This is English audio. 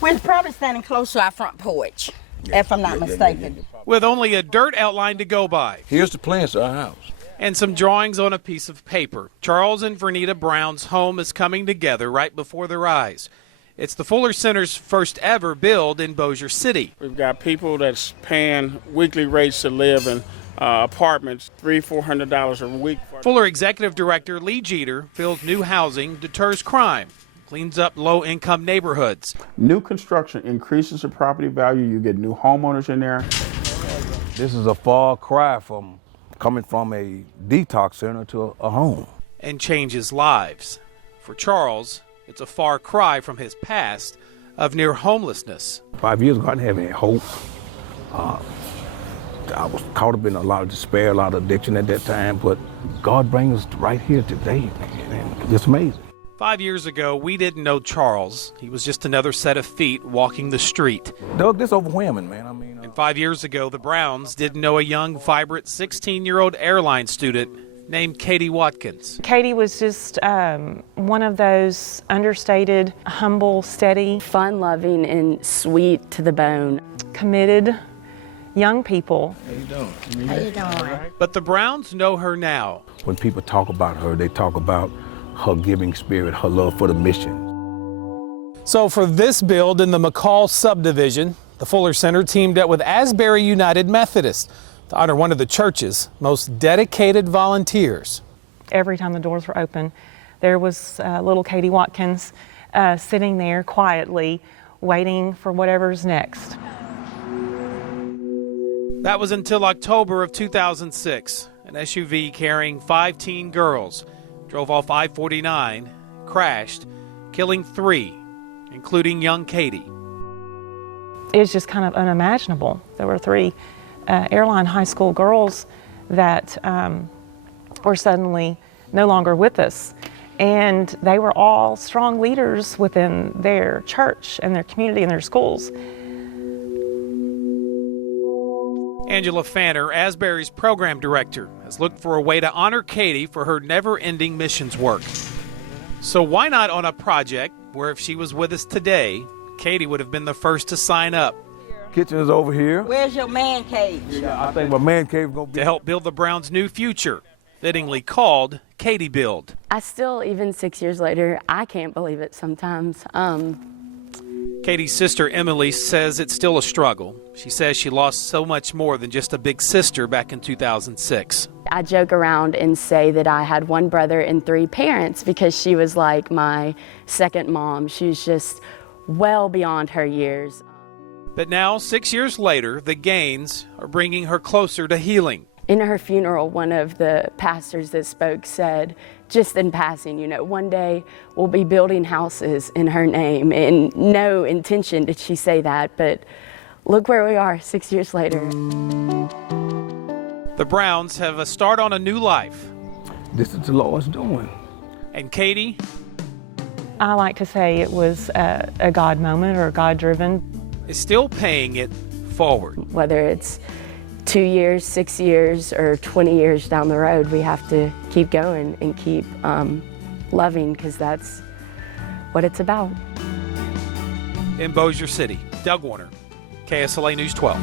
We're probably standing close to our front porch, if I'm not mistaken. With only a dirt outline to go by. Here's the plans to our house. And some drawings on a piece of paper. Charles and Vernita Brown's home is coming together right before their eyes. It's the Fuller Center's first ever build in Bossier City. We've got people that's paying weekly rates to live in apartments, $300-400 a week. Fuller Executive Director Lee Jeter feels new housing deters crime, cleans up low-income neighborhoods. New construction increases the property value. You get new homeowners in there. This is a far cry from coming from a detox center to a home. And changes lives. For Charles, it's a far cry from his past of near homelessness. 5 years ago, I didn't have any hope. I was caught up in a lot of despair, a lot of addiction at that time, but God brings us right here today, man, and it's amazing. 5 years ago, we didn't know Charles. He was just another set of feet walking the street. Doug, this is overwhelming, man. And 5 years ago, the Browns didn't know a young, vibrant 16-year-old airline student named Katy Watkins. Katy was just one of those understated, humble, steady, fun-loving, and sweet to the bone. Committed young people. How you doing? How you doing? But the Browns know her now. When people talk about her, they talk about her giving spirit, her love for the mission. So for this build in the McCall subdivision, the Fuller Center teamed up with Asbury United Methodist to honor one of the church's most dedicated volunteers. Every time the doors were open, there was little Katy Watkins sitting there quietly, waiting for whatever's next. That was until October of 2006. An SUV carrying 5 teen girls drove off I-49, crashed, killing 3, including young Katy. It was just kind of unimaginable. There were 3 airline high school girls that were suddenly no longer with us. And they were all strong leaders within their church and their community and their schools. Angela Fanner, Asbury's program director, has looked for a way to honor Katy for her never-ending missions work. So why not on a project where if she was with us today, Katy would have been the first to sign up? Kitchen is over here. Where's your man cave? I think my man cave is going to be... To help build the Browns' new future, fittingly called Katy Build. I still, even 6 years later, I can't believe it sometimes. Katy's sister Emily says it's still a struggle. She says she lost so much more than just a big sister back in 2006. I joke around and say that I had 1 brother and 3 parents because she was like my second mom. She was just well beyond her years. But now, 6 years later, the gains are bringing her closer to healing. In her funeral, one of the pastors that spoke said, just in passing, you know, one day we'll be building houses in her name. And no intention did she say that, but look where we are 6 years later. The Browns have a start on a new life. This is the Lord's doing. And Katy? I like to say it was a God moment or God-driven. Is still paying it forward. Whether it's 2 years, 6 years, or 20 years down the road, we have to keep going and keep loving, because that's what it's about. In Bossier City, Doug Warner, KSLA News 12.